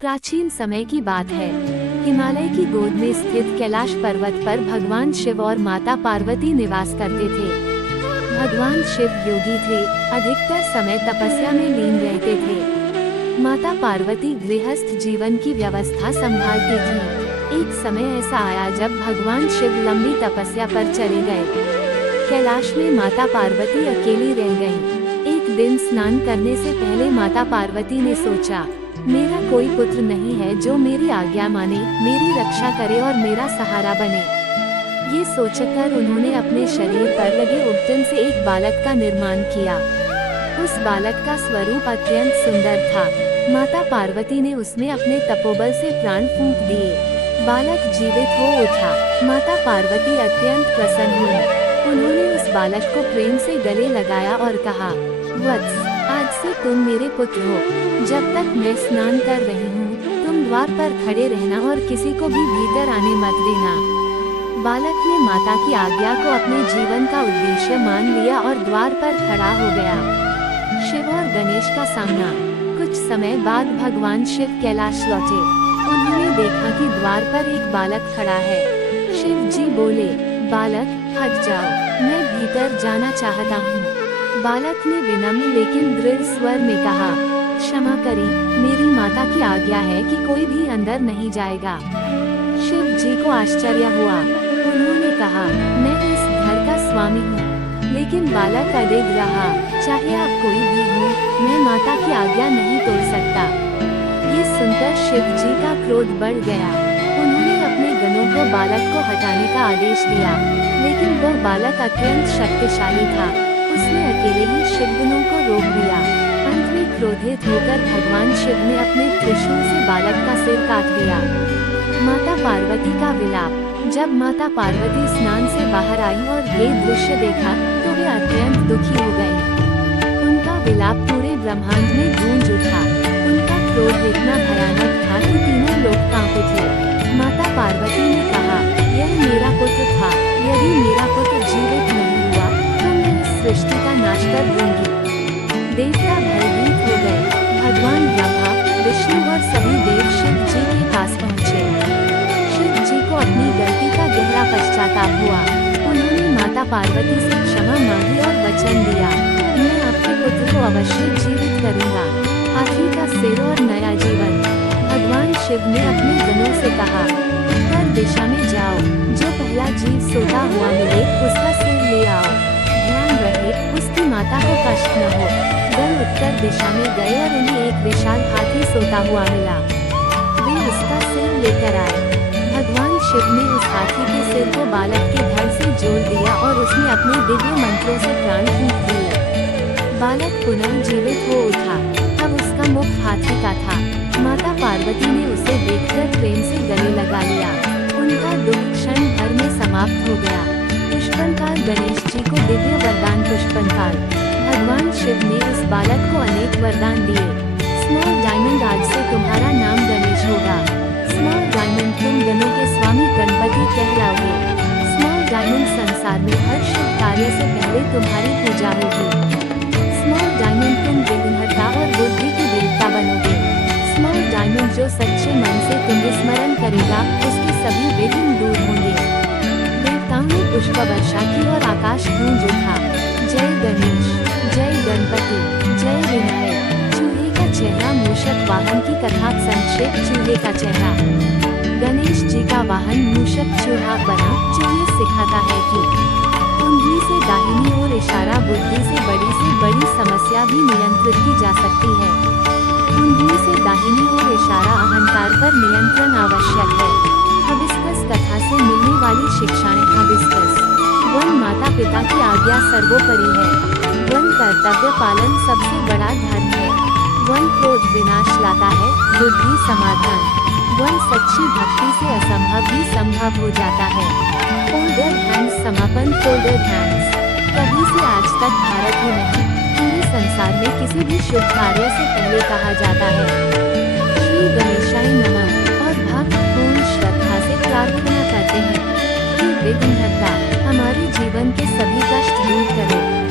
प्राचीन समय की बात है। हिमालय की गोद में स्थित कैलाश पर्वत पर भगवान शिव और माता पार्वती निवास करते थे। भगवान शिव योगी थे, अधिकतर समय तपस्या में लीन रहते थे। माता पार्वती गृहस्थ जीवन की व्यवस्था संभालती थी। एक समय ऐसा आया जब भगवान शिव लंबी तपस्या पर चले गए। कैलाश में माता पार्वती अकेली रह गईं। एक दिन स्नान करने से पहले माता पार्वती ने सोचा, मेरा कोई पुत्र नहीं है जो मेरी आज्ञा माने, मेरी रक्षा करे और मेरा सहारा बने। ये सोचकर उन्होंने अपने शरीर पर लगे उपटन से एक बालक का निर्माण किया। उस बालक का स्वरूप अत्यंत सुंदर था। माता पार्वती ने उसमें अपने तपोबल से प्राण फूंक दिए। बालक जीवित हो उठा। माता पार्वती अत्यंत प्रसन्न हुई। उन्होंने उस बालक को प्रेम से गले लगाया और कहा, वत्स, आज से तुम मेरे पुत्र हो। जब तक मैं स्नान कर रही हूँ, तुम द्वार पर खड़े रहना और किसी को भी भीतर आने मत देना। बालक ने माता की आज्ञा को अपने जीवन का उद्देश्य मान लिया और द्वार पर खड़ा हो गया। शिव और गणेश का सामना। कुछ समय बाद भगवान शिव कैलाश लौटे। उन्होंने देखा कि द्वार पर एक बालक खड़ा है। शिव जी बोले, बालक, हट जाओ, मैं भीतर जाना चाहता हूँ। बालक ने विनम्र लेकिन दृढ़ स्वर में कहा, क्षमा करें, मेरी माता की आज्ञा है कि कोई भी अंदर नहीं जाएगा। शिव जी को आश्चर्य हुआ। उन्होंने कहा, मैं इस घर का स्वामी हूँ। लेकिन बालक अडिग रहा, चाहे आप कोई भी हो, मैं माता की आज्ञा नहीं तोड़ सकता। ये सुनकर शिव जी का क्रोध बढ़ गया। उन्होंने अपने गणों को बालक को हटाने का आदेश दिया, लेकिन वह बालक अत्यंत शक्तिशाली था। उसने अकेले ही शिवगणों को रोक दिया। अंत में क्रोधित होकर भगवान शिव ने अपने त्रिशूल से बालक का सिर काट दिया। माता पार्वती का विलाप। जब माता पार्वती स्नान से बाहर आई और ये दृश्य देखा तो वे अत्यंत दुखी हो गए। उनका विलाप पूरे ब्रह्मांड में गूंज उठा। उनका क्रोध इतना भयानक था कि तीनों लोग कांप उठे। माता पार्वती ने कहा, यह मेरा पुत्र था। यदि मेरा पुत्र जीवित नहीं हुआ तो मैं इस सृष्टि का नाश कर दूंगी। देवता भयभीत हो गए। भगवान ब्रह्मा, विष्णु और सभी देव शिव जी के पास पहुँचे। शिव जी को अपनी गलती का गहरा पश्चाताप हुआ। उन्होंने माता पार्वती से क्षमा मांगी और वचन दिया, मैं आपके पुत्र को अवश्य जीवित करूंगा। हाथी का सिर और नया जीवन। भगवान शिव ने अपने गणों से कहा, उत्तर दिशा में जाओ, जो पहला जीव सोता हुआ मिले उसका सिर ले आओ। ध्यान रहे उसकी माता को कष्ट न हो। गण उत्तर दिशा में गए और उन्हें एक विशाल हाथी सोता हुआ मिला। वे उसका सिर लेकर आए। भगवान शिव ने उस हाथी के सिर को बालक के धड़ से जोड़ दिया और उसने अपने दिव्य मंत्रों से प्राण फूंक दिए। बालक पुनः जीवित हो उठा। अब उसका मुख हाथी का था। माता पार्वती ने उसे देखकर प्रेम से गले लगा लिया। उनका दुख क्षण भर में समाप्त हो गया। पुष्पनकाल। गणेश जी को दिव्य वरदान पुष्पनकाल। भगवान शिव ने उस बालक को अनेक वरदान दिए। स्मॉल डायमंड, आज से तुम्हारा नाम गणेश होगा। स्मॉल डायमंड, तुम गणों के स्वामी गणपति कहलाओगे। स्मॉल डायमंड, संसार में हर शुभ कार्य से पहले तुम्हारी पूजा होगी। स्मॉल डायमंड, तुम विघ्नहर्ता और बुद्धि के देवता बनोगे। स्मॉल डायमंड, जो सच्चे मन से तुम्हें स्मरण करेगा उसके सभी विघ्न दूर होंगे। देवताओं ने पुष्प वर्षा की और आकाश गूंज उठा। जय गणेश, जय गणपति, जय विनायक। चूहे का चेहरा मूषक वाहन की कथा। संक्षेप। चूहे का चेहरा। गणेश जी का वाहन मूषक चूहा बना, जो ये सिखाता है कि उंगली से दाहिनी ओर इशारा बुद्धि से बड़ी समस्या भी नियंत्रित की जा सकती है। उंगली से दाहिनी ओर इशारा अहंकार पर नियंत्रण आवश्यक है। हबिस्कस कथा से मिलने वाली शिक्षाएं। हबिस्कस। वन माता पिता की आज्ञा सर्वोपरि है। वन कर्तव्य पालन सबसे बड़ा धर्म है। वन क्रोध विनाश लाता है, बुद्धि समाधान। वन सच्ची भक्ति से असंभव भी संभव हो जाता है। Folder hands. समापन। फोल्डर हैंड्स कभी से आज तक भारत ही नहीं, पूरे संसार में किसी भी शुभ कार्य से पहले कहा जाता है, श्री गणेशाय नमः, और भक्त पूर्ण श्रद्धा से प्रार्थना करते हैं, हे विघ्नहर्ता, हमारे जीवन के सभी कष्ट दूर करें।